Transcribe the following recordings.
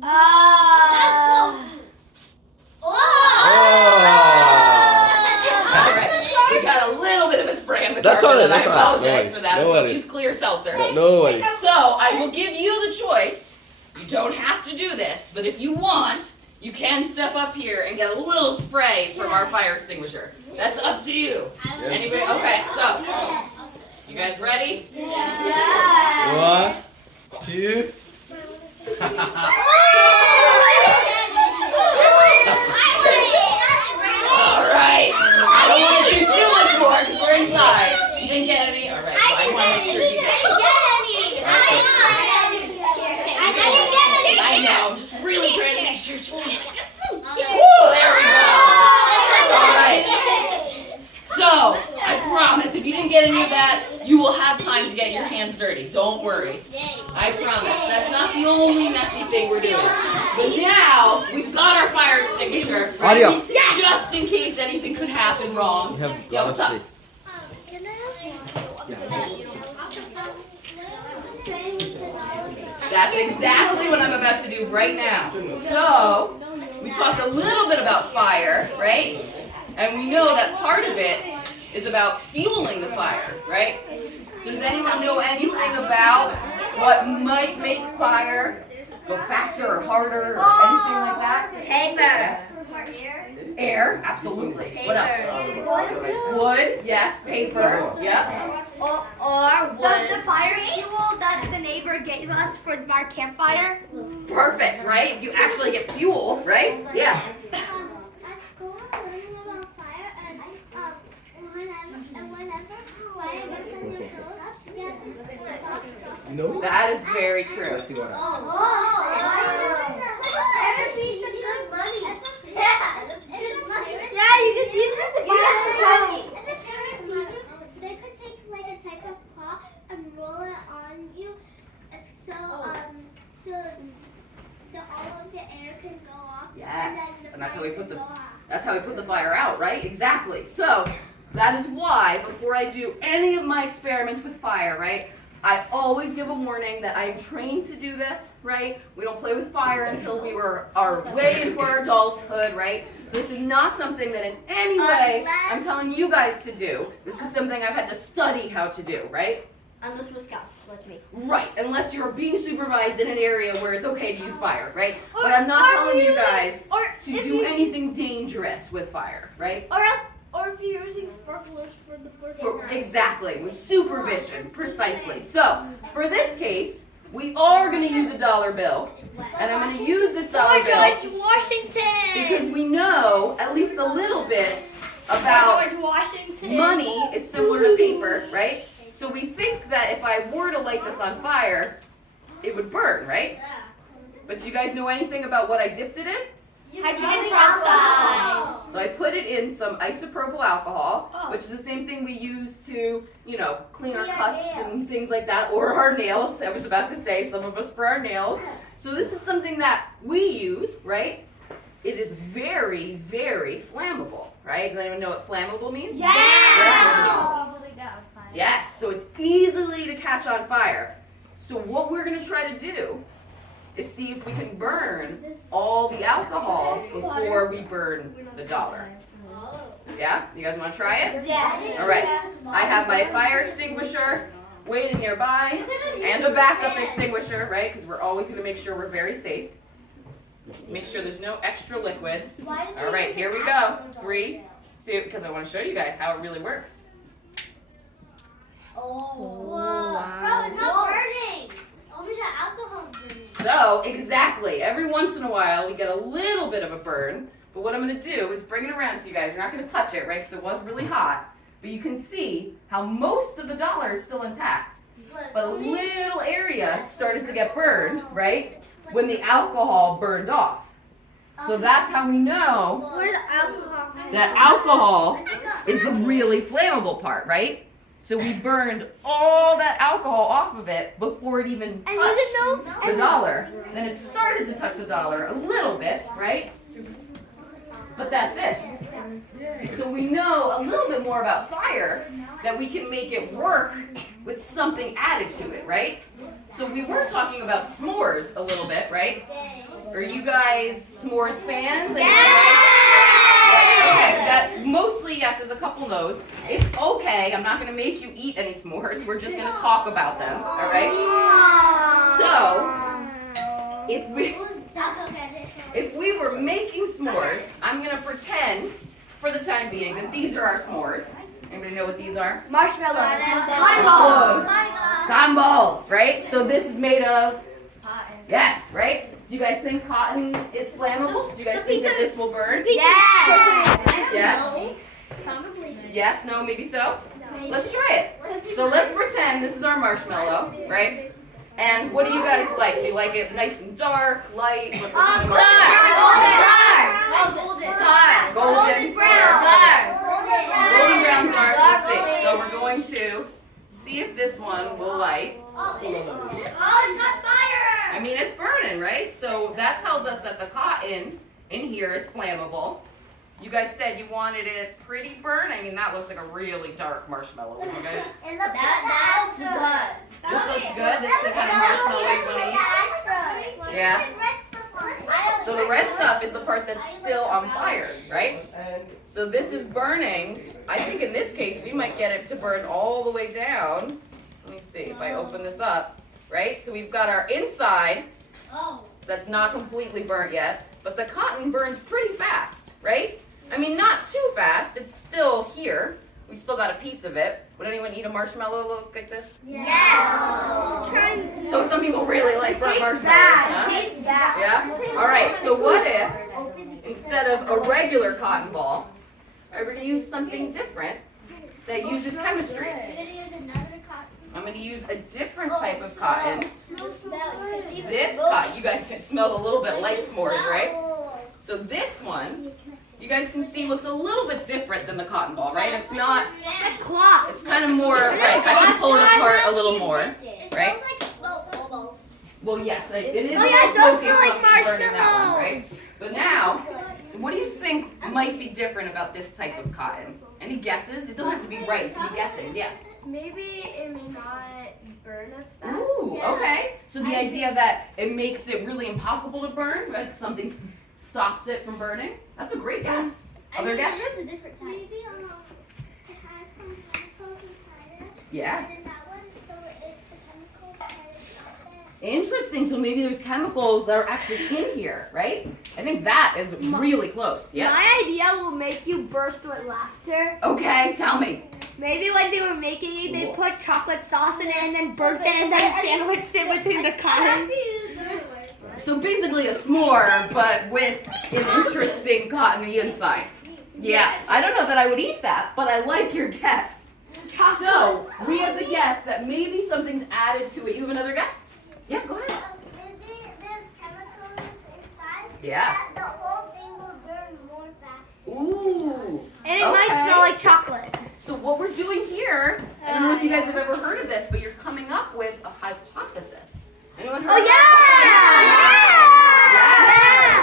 We got a little bit of a spray on the That's carpet, all right, and I that's all right. apologize for that. No So worries. use clear seltzer. No worries. So I will give you the choice. You don't have to do this, but if you want, you can step up here and get a little spray from our fire extinguisher. That's up to you. Anybody? Okay, so you guys ready? One, two. All right. I don't want to do too much more because we're inside. You didn't get any? All right. Well, I want to make sure you get some. I know. I'm just really trying to make sure Joanna gets some. Woo, there we go. All right. So, I promise, if you didn't get any of that, you will have time to get your hands dirty. Don't worry. I promise. That's not the only messy thing we're doing. But now, we've got our fire extinguisher, right? Just in case anything could happen wrong. Yeah, what's up? That's exactly what I'm about to do right now. So, we talked a little bit about fire, right? And we know that part of it is about fueling the fire, right? So does anyone know anything about what might make fire go faster or harder or anything like that? Paper. Air, absolutely. What else? Wood, yes. Paper, yeah. Or wood. The fire fuel that the neighbor gave us for our campfire. Perfect, right? If you actually get fuel, right? Yeah. At school, I learned about fire, and whenever fire gets on your clothes, you have to stop. You know? That is very true. Let's see what happens. Every piece of good money. Yeah, you could use it to buy clothes. If the parents use it, they could take like a type of claw and roll it on you, so all of the air can go off. Yes, and that's how we put the the fire out, right? Exactly. So that is why before I do any of my experiments with fire, right, I always give a warning that I am trained to do this, right? We don't play with fire until we are way into our adulthood, right? So this is not something that in any way I'm telling you guys to do. This is something I've had to study how to do, right? Unless we're scouts, like me. Right, unless you're being supervised in an area where it's okay to use fire, right? But I'm not telling you guys to do anything dangerous with fire, right? Or if you're using sparklers for the first Exactly, with supervision, precisely. So, for this case, we are going to use a dollar bill, and I'm going to use this dollar bill George Washington. because we know at least a little bit about George Washington. money is similar to paper, right? So we think that if I were to light this on fire, it would burn, right? But do you guys know anything about what I dipped it in? Hydrogen peroxide. So I put it in some isopropyl alcohol, which is the same thing we use to, clean our cuts and things like that, or our nails. I was about to say, some of us for our nails. So this is something that we use, right? It is very, very flammable, right? Does anyone know what flammable means? Yeah. Yes, so it's easily to catch on fire. So what we're going to try to do is see if we can burn all the alcohol before we burn the dollar. Yeah? You guys want to try it? Yeah. All right. I have my fire extinguisher waiting nearby and a backup extinguisher, right? Because we're always going to make sure we're very safe. Make sure there's no extra liquid. All right, here we go. 3, 2, because I want to show you guys how it really works. Bro, it's not burning. Only the alcohol's burning. So, exactly. Every once in a while, we get a little bit of a burn. But what I'm going to do is bring it around so you guys, you're not going to touch it, right? Because it was really hot. But you can see how most of the dollar is still intact. But a little area started to get burned, right? When the alcohol burned off. So that's how we know Where's the alcohol? that alcohol is the really flammable part, right? So we burned all that alcohol off of it before it even touched the dollar. Then it started to touch the dollar a little bit, right? But that's it. So we know a little bit more about fire, that we can make it work with something added to it, right? So we were talking about s'mores a little bit, right? Are you guys s'mores fans? Okay, that mostly yes, there's a couple no's. It's okay. I'm not going to make you eat any s'mores. We're just going to talk about them, all right? So, if we were making s'mores, I'm going to pretend for the time being that these are our s'mores. Anybody know what these are? Marshmallow. Close. Cotton balls, right? So this is made of yes, right? Do you guys think cotton is flammable? Do you guys think that this will burn? Yes. Yes. Yes, no, maybe so? Let's try it. So let's pretend this is our marshmallow, right? And what do you guys like? Do you like it nice and dark, light? What kind of marshmallow? Golden brown. Golden brown, dark. Let's see. So we're going to see if this one will light. I mean, it's burning, right? So that tells us that the cotton in here is flammable. You guys said you wanted it pretty burnt. I mean, that looks like a really dark marshmallow. Would you guys? That's good. This looks good. This is the kind of marshmallow you want to eat. Yeah. So the red stuff is the part that's still on fire, right? So this is burning. I think in this case, we might get it to burn all the way down. Let me see if I open this up, right? So we've got our inside that's not completely burnt yet, but the cotton burns pretty fast, right? I mean, not too fast. It's still here. We still got a piece of it. Would anyone eat a marshmallow look like this? Yeah. So some people really like burnt marshmallows, huh? Tastes bad. Yeah? All right, so what if, instead of a regular cotton ball, I were to use something different that uses chemistry? I'm going to use a different type of cotton. This cotton, you guys can smell a little bit like s'mores, right? So this one, you guys can see looks a little bit different than the cotton ball, right? It's not, it's kind of more, right, I can pull it apart a little more, right? Well, yes, it is a little smoky from burning that one, right? But now, what do you think might be different about this type of cotton? Any guesses? It doesn't have to be right, it can be guessing, yeah. Maybe it may not burn as fast. Ooh, okay. So the idea that it makes it really impossible to burn, right? Something stops it from burning. That's a great guess. Other guesses? Maybe it has some chemicals inside it. Yeah. And that one, so it's the chemicals kind of stop it. Interesting. So maybe there's chemicals that are actually in here, right? I think that is really close. Yeah. My idea will make you burst with laughter. Okay, tell me. Maybe when they were making it, they put chocolate sauce in it and then burnt it and then sandwiched it between the cotton. So basically a s'more, but with an interesting cottony inside. Yeah, I don't know that I would eat that, but I like your guess. So we have the guess that maybe something's added to it. You have another guess? Yeah, go ahead. Maybe there's chemicals inside. Yeah. That the whole thing will burn more fast. Ooh. And it might smell like chocolate. So what we're doing here, I don't know if you guys have ever heard of this, but you're coming up with a hypothesis. Anyone heard of that?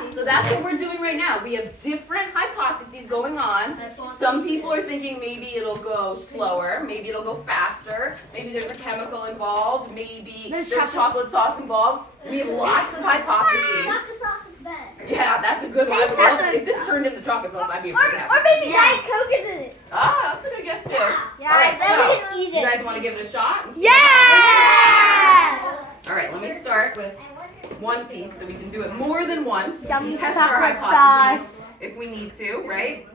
Yes. So that's what we're doing right now. We have different hypotheses going on. Some people are thinking maybe it'll go slower, maybe it'll go faster, maybe there's a chemical involved, maybe there's chocolate sauce involved. We have lots of hypotheses. Chocolate sauce is best. Yeah, that's a good one. I would love, if this turned into chocolate sauce, I'd be pretty happy. Or maybe Diet Coke is in it. Ah, that's a good guess too. Yeah, All right, then we so can eat you it. guys want to give it a shot? And see Yes! All right, let me start with one piece so we can do it more than once. We Yum, can test our chocolate hypotheses if we need to, right?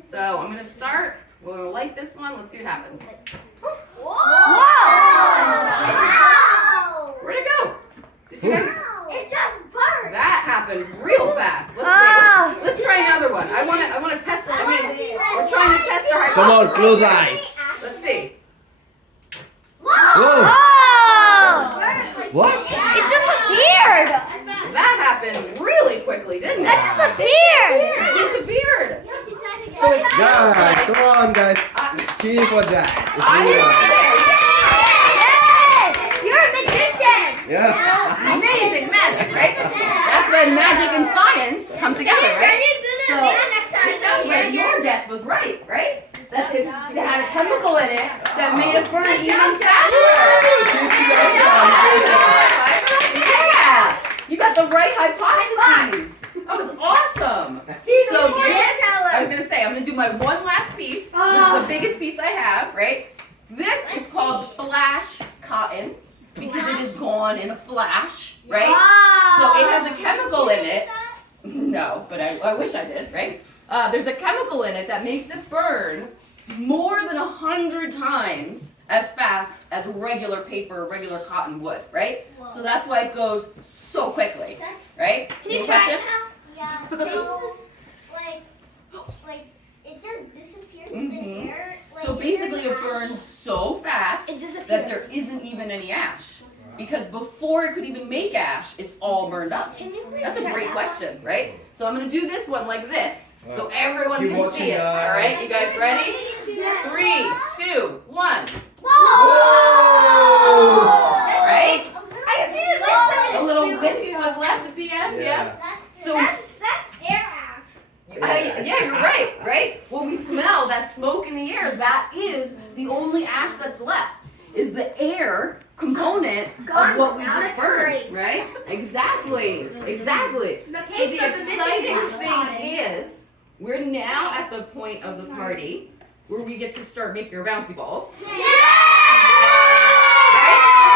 So I'm going to start. We'll light this one. Let's see what happens. Whoa! Where'd it go? Did you guys? It just burned. That happened real fast. Let's try another one. I want to test it. I mean, we're trying to test our hypothesis. Come on, close eyes. Let's see. Whoa. What? It disappeared! That happened really quickly, didn't it? Disappeared! It disappeared. So it's Guys, come on, guys. Cheer for that. Yay! You're a magician! Yeah. Amazing magic, right? That's when magic and science come together, right? So it sounds like your guess was right, right? that it had a chemical in it that made it burn even faster. Yeah, you got the right hypotheses. That was awesome. So this, I was gonna say, I'm gonna do my one last piece. This is the biggest piece I have, right? This is called flash cotton because it is gone in a flash, right? So it has a chemical in it. No, but I wish I did, right? There's a chemical in it that makes it burn more than 100 times as fast as regular paper, regular cotton would, right? So that's why it goes so quickly, right? Can you Any try question? it now? Yeah. So, like it just disappears in the air. Like, So basically it burns so fast It disappears. that there isn't even any ash. Because before it could even make ash, it's all burned up. Can you please That's a try great that? question, right? So I'm gonna do this one like this, so everyone Keep can watching, see it. guys. All right, you guys ready? 3, 2, 1. Whoa! Right? A A little wisp was left at the end. Yeah. So That's air ash. yeah, you're right. Right? When we smell that smoke in the air, that is the only ash that's left. Is the air component of what we Gone just without a burned, trace. right? Exactly. Exactly. The So cake the of the missing exciting piece. thing is, we're now at the point of the party where we get to start making our bouncy balls. Right?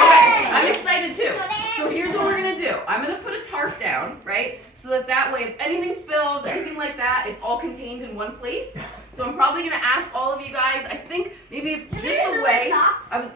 Okay, I'm excited too. So here's what we're gonna do. I'm gonna put a tarp down, right? So that way, if anything spills, anything like that, it's all contained in one place. So I'm probably gonna ask all of you guys, I think maybe if just the way, I was,